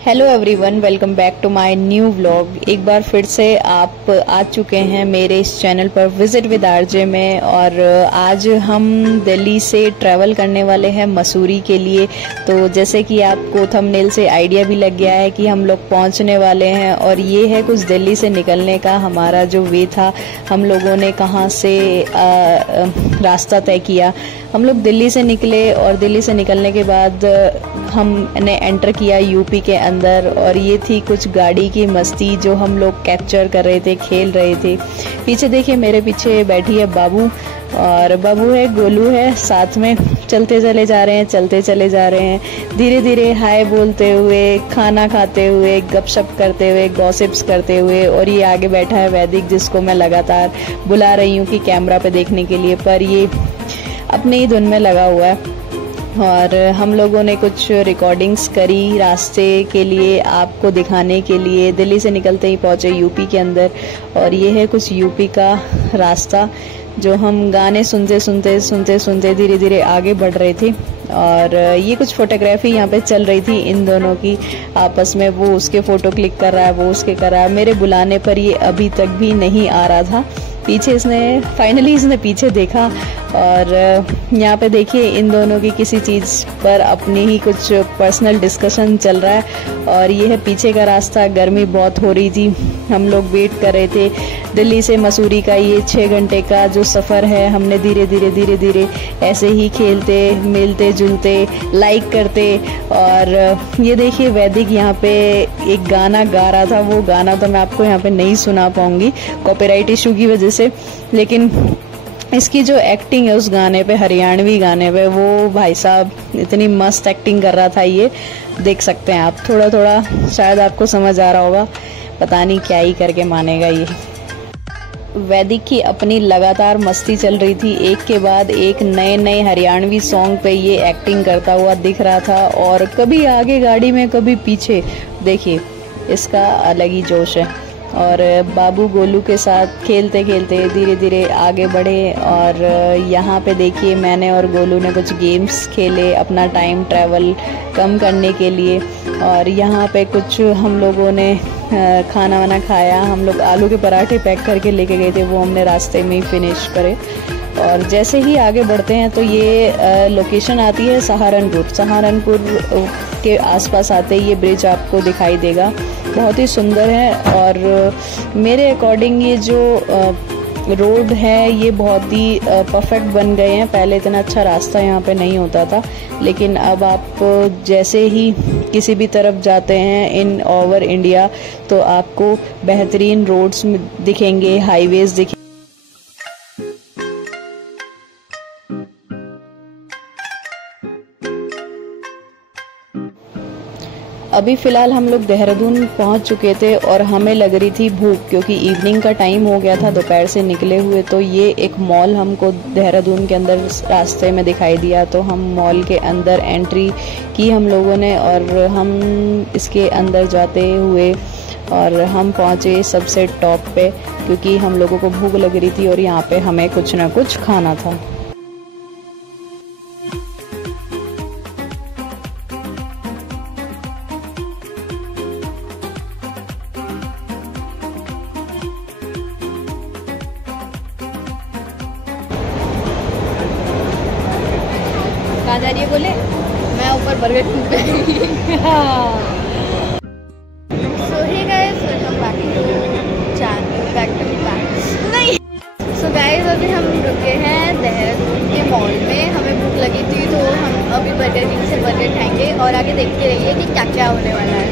Hello everyone, welcome back to my new vlog. एक बार फिर से आप आ चुके हैं मेरे इस चैनल पर विजिट विद आरजे में। और आज हम दिल्ली से ट्रैवल करने वाले हैं मसूरी के लिए। तो जैसे कि आपको थंबनेल से आइडिया भी लग गया है कि हम लोग पहुंचने वाले हैं। और ये है कुछ दिल्ली से निकलने का हमारा जो वे था, हम लोगों ने कहाँ से रास्ता तय किया। हम लोग दिल्ली से निकले और दिल्ली से निकलने के बाद हमने एंटर किया यूपी के अंदर। और ये थी कुछ गाड़ी की मस्ती जो हम लोग कैप्चर कर रहे थे, खेल रहे थे। पीछे देखिए, मेरे पीछे बैठी है बाबू, और बाबू है, गोलू है, साथ में चलते चले जा रहे हैं, चलते चले जा रहे हैं, धीरे धीरे हाय बोलते हुए, खाना खाते हुए, गपशप करते हुए, गॉसिप्स करते हुए। और ये आगे बैठा है वैदिक, जिसको मैं लगातार बुला रही हूँ कि कैमरा पे देखने के लिए, पर ये अपने ही धुन में लगा हुआ है। और हम लोगों ने कुछ रिकॉर्डिंग्स करी रास्ते के लिए, आपको दिखाने के लिए। दिल्ली से निकलते ही पहुंचे यूपी के अंदर, और ये है कुछ यूपी का रास्ता जो हम गाने सुनते धीरे धीरे आगे बढ़ रहे थे। और ये कुछ फोटोग्राफी यहाँ पे चल रही थी इन दोनों की आपस में। वो उसके फोटो क्लिक कर रहा है, वो उसके कर रहा है। मेरे बुलाने पर ये अभी तक भी नहीं आ रहा था। पीछे इसने पीछे देखा। और यहाँ पे देखिए, इन दोनों की किसी चीज़ पर अपनी ही कुछ पर्सनल डिस्कशन चल रहा है। और ये है पीछे का रास्ता। गर्मी बहुत हो रही थी, हम लोग वेट कर रहे थे। दिल्ली से मसूरी का ये 6 घंटे का जो सफ़र है, हमने धीरे धीरे ऐसे ही खेलते मिलते जुलते लाइक करते। और ये देखिए, वैदिक यहाँ पे एक गाना गा रहा था। वो गाना तो मैं आपको यहाँ पे नहीं सुना पाऊंगी कॉपीराइट इशू की वजह से, लेकिन इसकी जो एक्टिंग है उस गाने पे, हरियाणवी गाने पे, वो भाई साहब इतनी मस्त एक्टिंग कर रहा था। ये देख सकते हैं आप, थोड़ा थोड़ा शायद आपको समझ आ रहा होगा, पता नहीं क्या ही करके मानेगा ये। वैदिक की अपनी लगातार मस्ती चल रही थी, एक के बाद एक नए हरियाणवी सॉन्ग पे ये एक्टिंग करता हुआ दिख रहा था। और कभी आगे गाड़ी में, कभी पीछे। देखिए, इसका अलग ही जोश है। और बाबू गोलू के साथ खेलते खेलते धीरे धीरे आगे बढ़े। और यहाँ पे देखिए, मैंने और गोलू ने कुछ गेम्स खेले अपना टाइम ट्रैवल कम करने के लिए। और यहाँ पे कुछ हम लोगों ने खाना वाना खाया। हम लोग आलू के पराठे पैक करके लेके गए थे, वो हमने रास्ते में ही फिनिश करे। और जैसे ही आगे बढ़ते हैं तो ये लोकेशन आती है सहारनपुर के आसपास आते ही ये ब्रिज आपको दिखाई देगा। बहुत ही सुंदर है। और मेरे अकॉर्डिंग ये जो रोड है ये बहुत ही परफेक्ट बन गए हैं। पहले इतना अच्छा रास्ता यहाँ पे नहीं होता था, लेकिन अब आप जैसे ही किसी भी तरफ जाते हैं इन ओवर इंडिया, तो आपको बेहतरीन रोड्स दिखेंगे, हाईवेज दिखेंगे। अभी फ़िलहाल हम लोग देहरादून पहुंच चुके थे और हमें लग रही थी भूख, क्योंकि इवनिंग का टाइम हो गया था, दोपहर से निकले हुए। तो ये एक मॉल हमको देहरादून के अंदर रास्ते में दिखाई दिया, तो हम मॉल के अंदर एंट्री की हम लोगों ने। और हम इसके अंदर जाते हुए और हम पहुँचे सबसे टॉप पे, क्योंकि हम लोगों को भूख लग रही थी और यहाँ पे हमें कुछ ना कुछ खाना था। कहाँ जा रही है बोले? मैं ऊपर बर्गर किंग पे। So hey guys, welcome back to channel, back to नहीं। So guys, अभी हम रुके हैं देहरादून के मॉल में। हमें भूख लगी थी तो हम अभी बर्गर किंग से बर्गर खाएंगे और आगे देखते रहिए कि क्या क्या होने वाला है।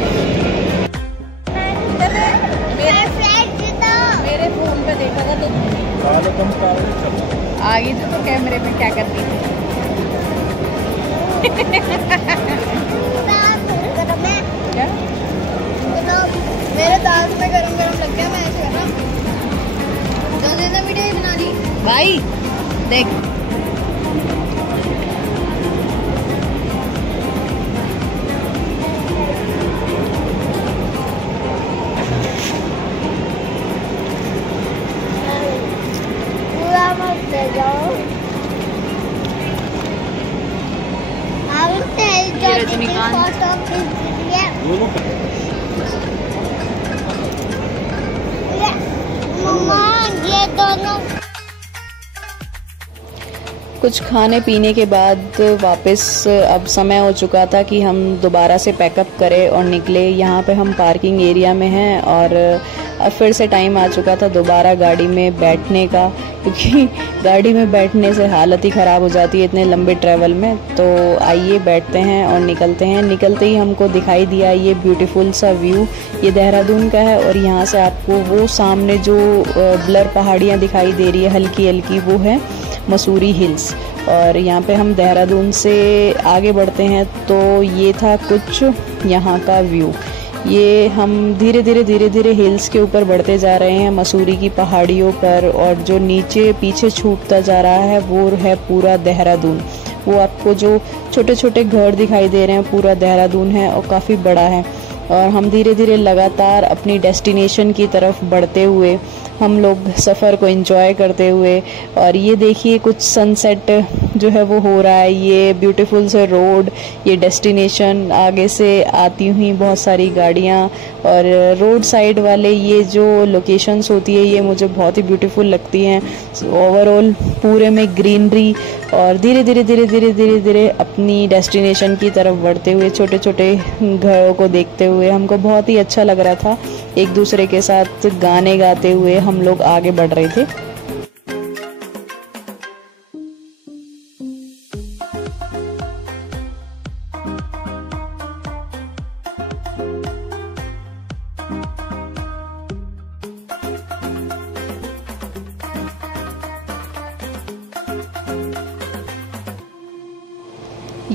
मेरे फोन पे देखा था तो आगे तो कैमरे में क्या करती थी। क्या? मेरे दाल में गरम लग गया, मैं ऐसे करना वीडियो बना दी भाई देख। पूरा मत दे जाओ। रजनीकांत फोटो खींच लिया। कुछ खाने पीने के बाद वापस अब समय हो चुका था कि हम दोबारा से पैकअप करें और निकले। यहाँ पे हम पार्किंग एरिया में हैं और अब फिर से टाइम आ चुका था दोबारा गाड़ी में बैठने का, क्योंकि गाड़ी में बैठने से हालत ही ख़राब हो जाती है इतने लंबे ट्रैवल में। तो आइए बैठते हैं और निकलते हैं। निकलते ही हमको दिखाई दिया ये ब्यूटीफुल सा व्यू, ये देहरादून का है और यहाँ से आपको वो सामने जो ब्लर पहाड़ियाँ दिखाई दे रही है हल्की हल्की, वो है मसूरी हिल्स। और यहाँ पे हम देहरादून से आगे बढ़ते हैं तो ये था कुछ यहाँ का व्यू। ये हम धीरे धीरे हिल्स के ऊपर बढ़ते जा रहे हैं मसूरी की पहाड़ियों पर, और जो नीचे पीछे छूटता जा रहा है वो है पूरा देहरादून। वो आपको जो छोटे छोटे घर दिखाई दे रहे हैं पूरा देहरादून है और काफ़ी बड़ा है। और हम धीरे धीरे लगातार अपनी डेस्टिनेशन की तरफ बढ़ते हुए हम लोग सफ़र को एंजॉय करते हुए, और ये देखिए कुछ सनसेट जो है वो हो रहा है। ये ब्यूटीफुल से रोड, ये डेस्टिनेशन, आगे से आती हुई बहुत सारी गाड़ियाँ, और रोड साइड वाले ये जो लोकेशंस होती है ये मुझे बहुत ही ब्यूटीफुल लगती हैं। ओवरऑल पूरे में ग्रीनरी, और धीरे धीरे अपनी डेस्टिनेशन की तरफ बढ़ते हुए छोटे छोटे घरों को देखते हुए हमको बहुत ही अच्छा लग रहा था। एक दूसरे के साथ गाने गाते हुए हम लोग आगे बढ़ रहे थे।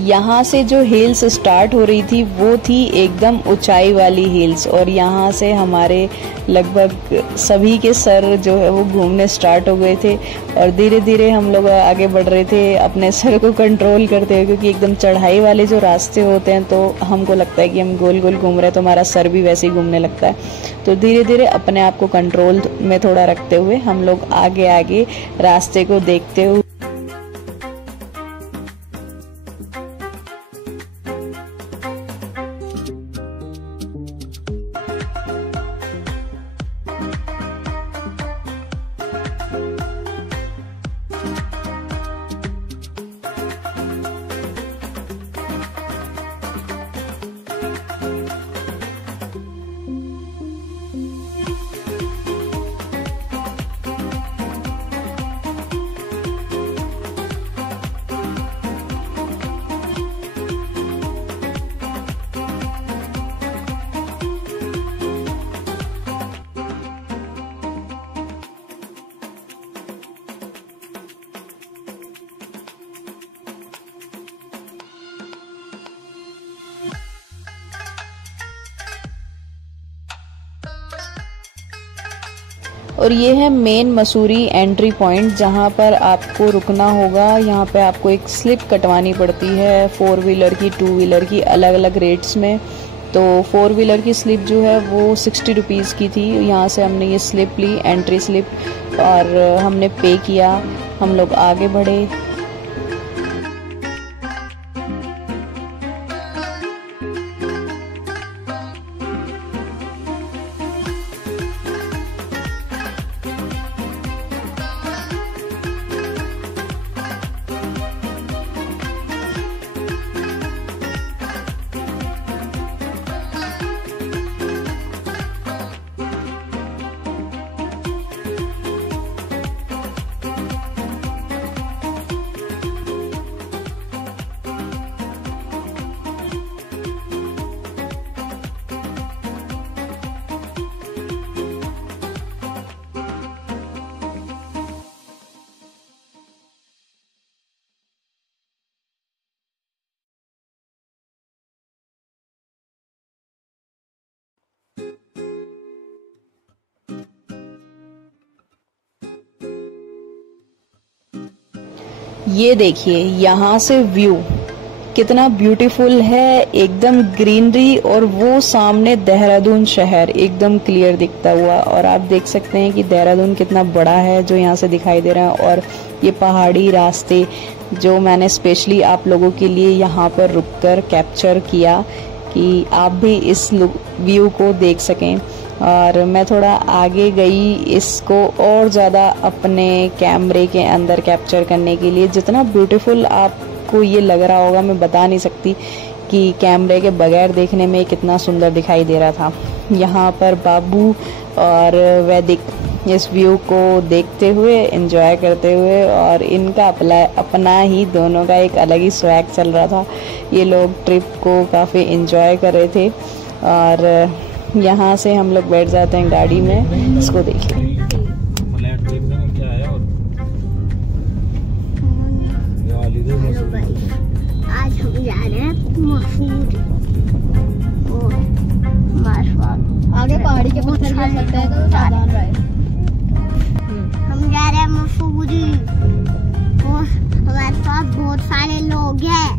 यहाँ से जो हिल्स स्टार्ट हो रही थी वो थी एकदम ऊंचाई वाली हिल्स, और यहाँ से हमारे लगभग सभी के सर जो है वो घूमने स्टार्ट हो गए थे। और धीरे धीरे हम लोग आगे बढ़ रहे थे अपने सर को कंट्रोल करते हुए, क्योंकि एकदम चढ़ाई वाले जो रास्ते होते हैं तो हमको लगता है कि हम गोल गोल घूम रहे हैं तो हमारा सर भी वैसे ही घूमने लगता है। तो धीरे धीरे अपने आप को कंट्रोल में थोड़ा रखते हुए हम लोग आगे आगे रास्ते को देखते हुए और ये है मेन मसूरी एंट्री पॉइंट जहाँ पर आपको रुकना होगा। यहाँ पे आपको एक स्लिप कटवानी पड़ती है 4 व्हीलर की 2 व्हीलर की अलग अलग रेट्स में। तो 4 व्हीलर की स्लिप जो है वो 60 रुपीज़ की थी। यहाँ से हमने ये स्लिप ली, एंट्री स्लिप, और हमने पे किया, हम लोग आगे बढ़े। ये देखिए यहाँ से व्यू कितना ब्यूटीफुल है, एकदम ग्रीनरी, और वो सामने देहरादून शहर एकदम क्लियर दिखता हुआ। और आप देख सकते हैं कि देहरादून कितना बड़ा है जो यहाँ से दिखाई दे रहा है। और ये पहाड़ी रास्ते जो मैंने स्पेशली आप लोगों के लिए यहाँ पर रुककर कैप्चर किया कि आप भी इस व्यू को देख सकें। और मैं थोड़ा आगे गई इसको और ज़्यादा अपने कैमरे के अंदर कैप्चर करने के लिए। जितना ब्यूटीफुल आपको ये लग रहा होगा मैं बता नहीं सकती कि कैमरे के बगैर देखने में कितना सुंदर दिखाई दे रहा था। यहाँ पर बाबू और वैदिक इस व्यू को देखते हुए एंजॉय करते हुए, और इनका अपना ही दोनों का एक अलग ही स्वैग चल रहा था। ये लोग ट्रिप को काफ़ी एंजॉय कर रहे थे। और यहाँ से हम लोग बैठ जाते हैं गाड़ी में। इसको देखिए क्या है। हेलो भाई, आज हम जा रहे हैं मसूरी। आगे पहाड़ी के पत्थर भी लगता है तो सावधान रहे। हम जा रहे हैं मसूरी और हमारे साथ बहुत सारे लोग हैं।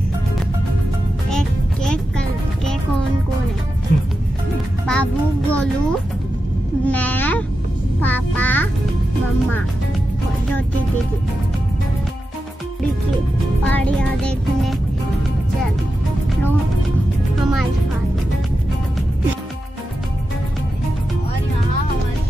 एक करके कौन कौन है? बाबू, गोलू, मैं, पापा, मम्मा और ज्योति दीदी। पहाड़ियाँ देखने चलो हमारे साथ। और यहाँ हमारे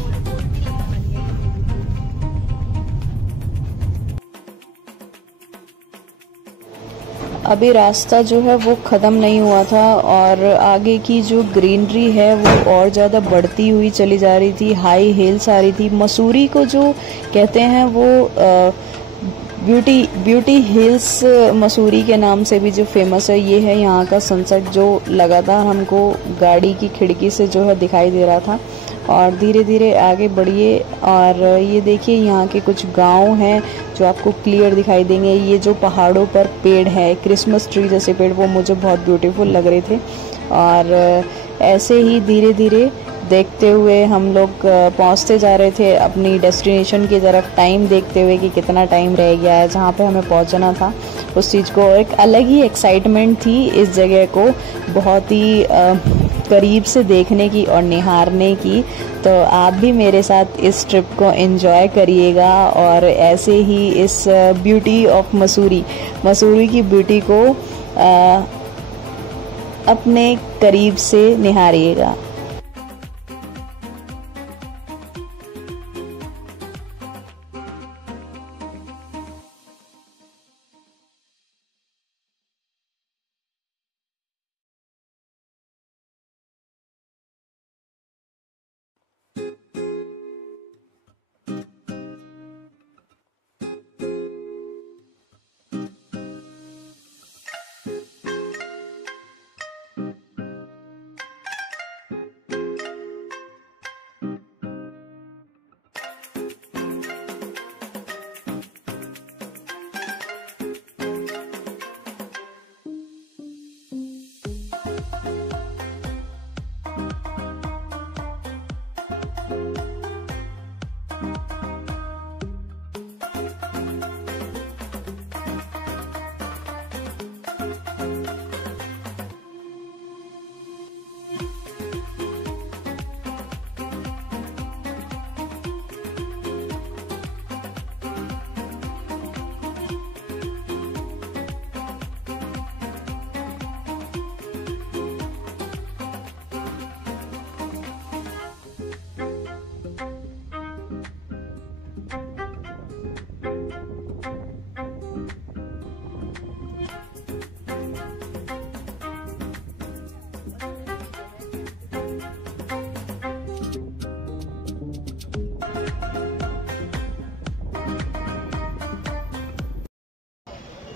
अभी रास्ता जो है वो ख़त्म नहीं हुआ था, और आगे की जो ग्रीनरी है वो और ज़्यादा बढ़ती हुई चली जा रही थी। हाई हिल्स आ रही थी। मसूरी को जो कहते हैं वो ब्यूटी हिल्स मसूरी के नाम से भी जो फेमस है। ये है यहाँ का सनसेट जो लगातार हमको गाड़ी की खिड़की से जो है दिखाई दे रहा था। और धीरे धीरे आगे बढ़िए और ये देखिए यहाँ के कुछ गांव हैं जो आपको क्लियर दिखाई देंगे। ये जो पहाड़ों पर पेड़ है, क्रिसमस ट्री जैसे पेड़, वो मुझे बहुत ब्यूटीफुल लग रहे थे। और ऐसे ही धीरे धीरे देखते हुए हम लोग पहुँचते जा रहे थे अपनी डेस्टिनेशन की तरफ, टाइम देखते हुए कि कितना टाइम रह गया है जहाँ पे हमें पहुँचना था। उस चीज़ को एक अलग ही एक्साइटमेंट थी इस जगह को बहुत ही करीब से देखने की और निहारने की। तो आप भी मेरे साथ इस ट्रिप को एंजॉय करिएगा और ऐसे ही इस ब्यूटी ऑफ मसूरी की ब्यूटी को अपने करीब से निहारिएगा।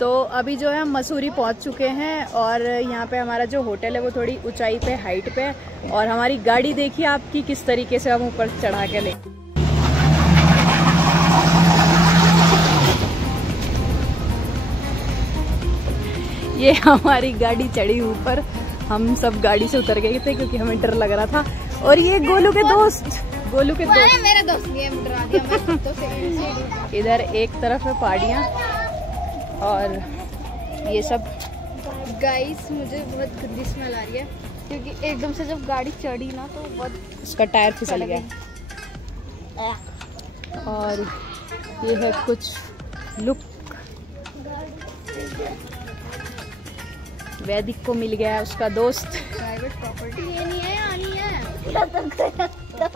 तो अभी जो है हम मसूरी पहुंच चुके हैं और यहाँ पे हमारा जो होटल है वो थोड़ी ऊंचाई पे, हाइट पे, और हमारी गाड़ी देखिए आपकी किस तरीके से हम ऊपर चढ़ा के ले। ये हमारी गाड़ी चढ़ी ऊपर, हम सब गाड़ी से उतर गए थे क्योंकि हमें डर लग रहा था। और ये गोलू के दोस्त मेरा दोस्त डरा दिया। इधर एक तरफ है पहाड़ियाँ और ये सब। गाइस मुझे बहुत गंदी स्मेल आ रही है क्योंकि एकदम से जब गाड़ी चढ़ी ना तो बहुत उसका टायर फिसल गया। और ये है कुछ लुक। वैदिक को मिल गया उसका दोस्त। प्राइवेट प्रॉपर्टी ये नहीं है, आनी है। इधर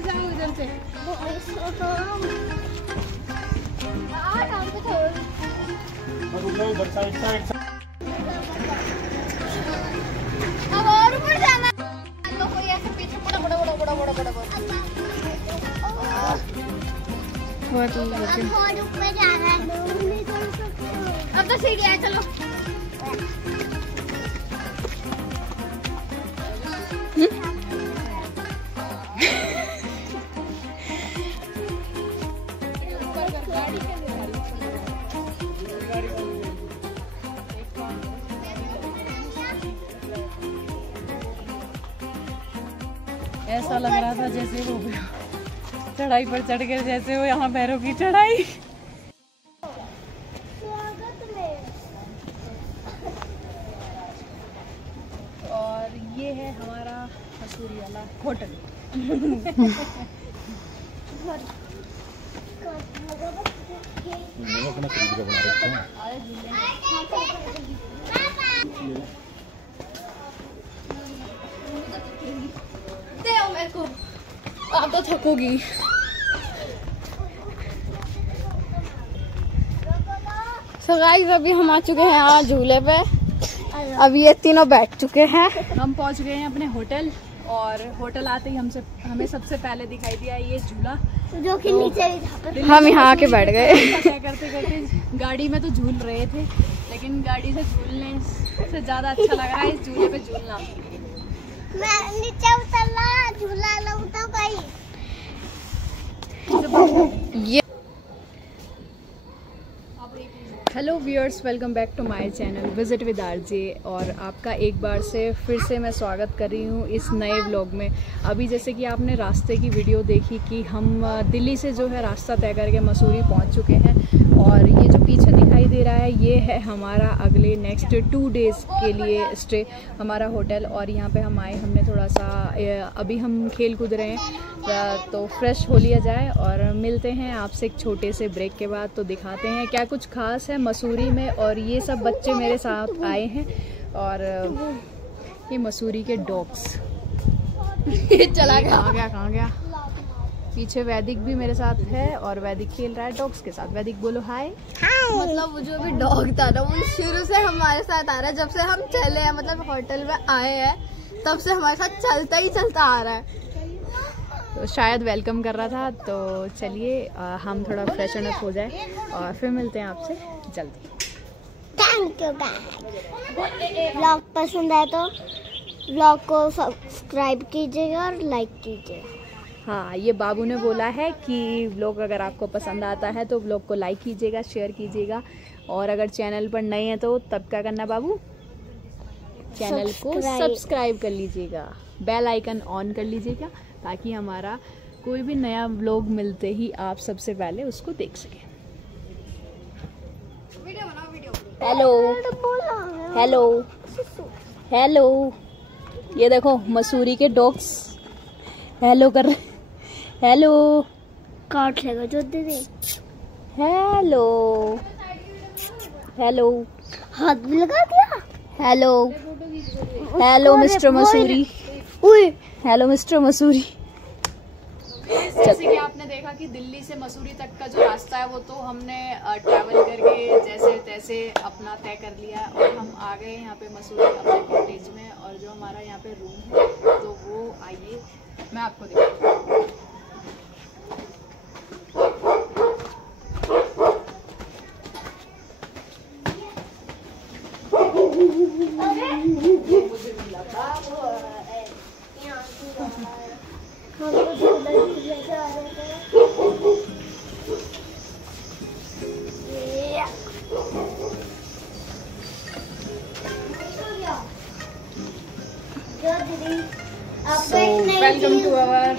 जाओ, इधर से अब और ऊपर जाना। कोई ऐसे पीछे बड़ा बड़ा बड़ा बड़ा बड़ा बड़ा बहुत ऊपर जा रहा है। अब तो सीढ़ी है, चलो। ऐसा लग रहा था जैसे वो चढ़ाई पर चढ़ गए, जैसे वो यहाँ पैरों की चढ़ाई। और ये है हमारा मसूरी वाला होटल। मेरे को आप तो थकोगी। So guys, अभी हम आ चुके हैं यहाँ झूले पे। अभी ये तीनों बैठ चुके हैं। हम पहुंच गए हैं अपने होटल, और होटल आते ही हमें सबसे पहले दिखाई दिया ये झूला, जो कि नीचे हम यहाँ आके बैठ गए। तय करते करते गाड़ी में तो झूल रहे थे, लेकिन गाड़ी से झूलने से ज्यादा अच्छा लग रहा है इस झूले पे झूलना। मैं नीचे उतरना, झूला लो तो गई। ये hello viewers, welcome back to my channel visit with RJ. और आपका एक बार से फिर से मैं स्वागत कर रही हूँ इस नए व्लॉग में। अभी जैसे कि आपने रास्ते की वीडियो देखी कि हम दिल्ली से जो है रास्ता तय करके मसूरी पहुँच चुके हैं, और ये जो पीछे दिखाई दे रहा है ये है हमारा अगले नेक्स्ट 2 डेज़ के लिए स्टे, हमारा होटल। और यहाँ पे हम आए, हमने थोड़ा सा अभी हम खेल कूद रहे हैं तो फ्रेश हो लिया जाए, और मिलते हैं आपसे एक छोटे से ब्रेक के बाद। तो दिखाते हैं क्या कुछ खास है मसूरी में। और ये सब बच्चे मेरे साथ आए हैं, और ये मसूरी के डॉग्स। चला गया, कहाँ गया? पीछे वैदिक भी मेरे साथ है, और वैदिक खेल रहा है डॉग्स के साथ। वैदिक बोलो हाय। मतलब वो जो भी डॉग था ना, वो शुरू से हमारे साथ आ रहा है। जब से हम चले हैं, मतलब होटल में आए हैं, तब से हमारे साथ चलता ही चलता आ रहा है। तो शायद वेलकम कर रहा था। तो चलिए हम थोड़ा फ्रेशन अप हो जाए, और फिर मिलते हैं आपसे जल्दी। Thank you guys. व्लॉग पसंद आए तो व्लॉग को सब्सक्राइब कीजिएगा और लाइक कीजिएगा। हाँ, ये बाबू ने बोला है कि व्लॉग अगर आपको पसंद आता है तो व्लॉग को लाइक कीजिएगा, शेयर कीजिएगा, और अगर चैनल पर नए हैं तो तब क्या करना बाबू? चैनल को सब्सक्राइब कर लीजिएगा, बेल आइकन ऑन कर लीजिएगा, ताकि हमारा कोई भी नया व्लॉग मिलते ही आप सबसे पहले उसको देख सकें। हेलो हेलो हेलो, ये देखो मसूरी के डॉग्स हेलो कर रहे। हेलो, काट लेगा जो दे दे। हेलो हेलो, हाथ भी लगा दिया। Hello hello mister Mussoorie. Hello mister Mussoorie. जैसे कि आपने देखा कि दिल्ली से मसूरी तक का जो रास्ता है वो तो हमने ट्रैवल करके जैसे तैसे अपना तय कर लिया, और हम आ गए यहाँ पे मसूरी अपने कॉटेज में। और जो हमारा यहाँ पे रूम है तो वो आइए मैं आपको दिखाती हूँ। Welcome to our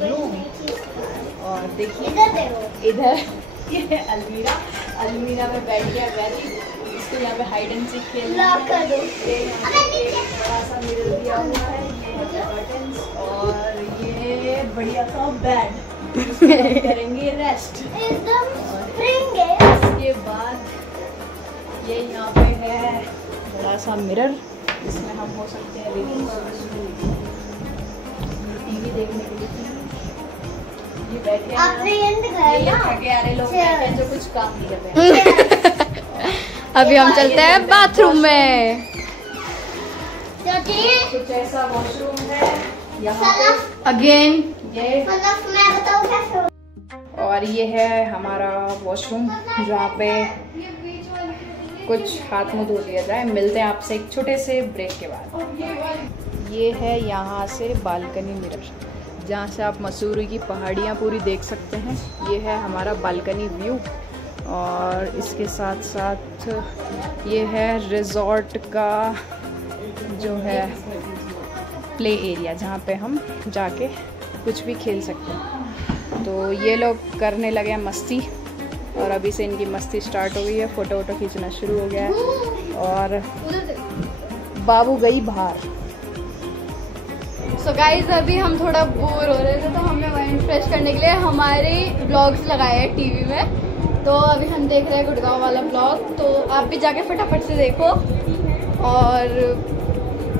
room. और देखिए इधर ये है अलमीरा। अलमीरा में बैठ गया वैदिक, इसको यहाँ पे हाइड एंड सीक खेलना है। बड़ा सा मिरर दिया हुआ है, ये कर्टन्स, और ये बढ़िया सा बेड, इसमें करेंगे रेस्ट। इसके बाद ये यहाँ पे है बड़ा सा मिरर, जिसमें हम हो सकते हैं टीवी देखने के लिए। ये बैठे थके आ रहे लोग बैठे हैं जो कुछ काम नहीं कर रहे। अभी हम चलते हैं बाथरूम में। कुछ ऐसा वॉशरूम है यहाँ पे अगेन ये, और ये है हमारा वॉशरूम जहाँ पे कुछ हाथ मुंह धो लिया जाए। मिलते हैं आपसे एक छोटे से ब्रेक के बाद। ये है यहाँ से बालकनी मिरर जहाँ से आप मसूरी की पहाड़ियाँ पूरी देख सकते हैं। ये है हमारा बालकनी व्यू, और इसके साथ साथ ये है रिजॉर्ट का जो है प्ले एरिया जहाँ पे हम जाके कुछ भी खेल सकते हैं। तो ये लोग करने लगे हैं मस्ती, और अभी से इनकी मस्ती स्टार्ट हो गई है। फ़ोटो वोटो खींचना शुरू हो गया है, और बाबू गई बाहर। सो गाइज अभी हम थोड़ा बोर हो रहे थे तो हमने माइंड फ्रेश करने के लिए हमारे ब्लॉग्स लगाए हैं टीवी में। तो अभी हम देख रहे हैं गुड़गांव वाला ब्लॉग, तो आप भी जाके फटाफट से देखो, और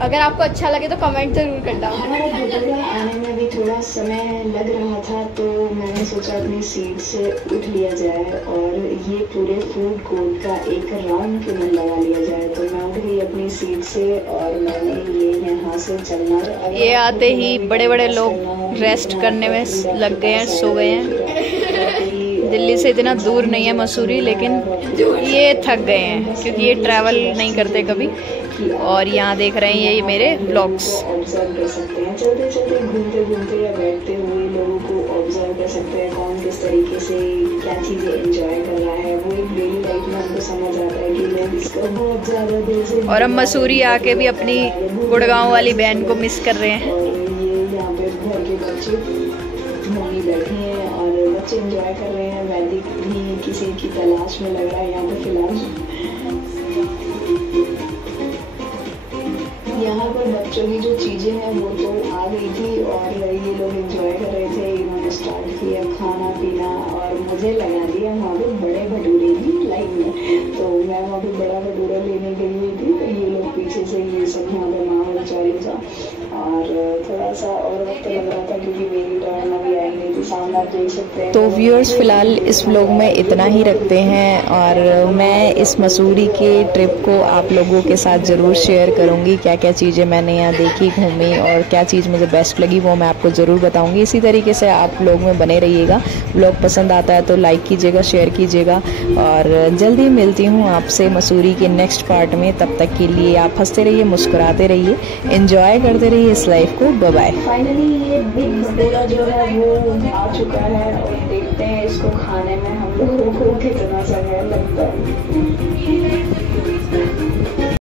अगर आपको अच्छा लगे तो कमेंट जरूर करना। हमारे गुड़गांव आने में भी थोड़ा समय लग रहा था, तो मैंने सोचा अपनी सीट से उठ लिया जाए और ये पूरे फूड कोर्ट का एक राउंड क्यों न लगा लिया जाए। तो मैं उठ गई अपनी सीट से और मैंने ये यहाँ से चलना। ये आते ही बड़े बड़े लोग रेस्ट करने में लग गए हैं, सो गए हैं। दिल्ली से इतना दूर नहीं है मसूरी, लेकिन ये थक गए हैं क्योंकि ये ट्रैवल नहीं करते कभी। और यहाँ देख रहे हैं ये मेरे ब्लॉग्स। ऑब्जर्व कर सकते हैं, चलते चलते घूमते घूमते या बैठते हुए लोगों को ऑब्जर्व कर सकते हैं, कौन किस तरीके से क्या चीज़ें एंजॉय कर रहा है। वो एक डेली लाइफ में हमको समझ आता है कि लोग इसका बहुत ज़्यादा देर से। और हम मसूरी आके भी अपनी गुड़गांव वाली बहन को मिस कर रहे हैं। और ये यहाँ पे घर के बच्चे मम्मी बैठी हैं और बच्चे एंजॉय कर रहे हैं। वैदिक भी किसी की तलाश में लग रहा है यहाँ पे फिलहाल। यहाँ पर बच्चों की जो चीज़ें हैं वो तो आ गई थी और ये लोग एंजॉय कर रहे थे। इन्होंने स्टार्ट किया खाना पीना और मुझे लगा दिया वहाँ पे बड़े भटूरे की लाइन में। तो मैं वहाँ पे बड़ा भटूरा लेने गई हुई थी, तो ये लोग पीछे से ये सब यहाँ पे माहौल चालू था और थोड़ा सा और वक्त लग रहा था क्योंकि मेरी टर्न अभी आई नहीं थी। सामने आप देख सकते हैं। तो व्यूअर्स फिलहाल इस व्लॉग में इतना ही रखते हैं, और मैं इस मसूरी के ट्रिप को आप लोगों के साथ ज़रूर शेयर करूँगी। क्या क्या चीज़ें मैंने यहाँ देखी, घूमी, और क्या चीज़ मुझे बेस्ट लगी वो मैं आपको ज़रूर बताऊँगी। इसी तरीके से आप लोग में बने रहिएगा। व्लॉग पसंद आता है तो लाइक कीजिएगा, शेयर कीजिएगा, और जल्दी मिलती हूँ आपसे मसूरी के नेक्स्ट पार्ट में। तब तक के लिए आप हंसते रहिए, मुस्कुराते रहिए, एंजॉय करते रहिए इस लाइफ को। Bye bye. फाइनली ये बिग भटूरा जो है वो आ चुका है और देखते हैं इसको खाने में हम लोगों को कितना समय लगता है।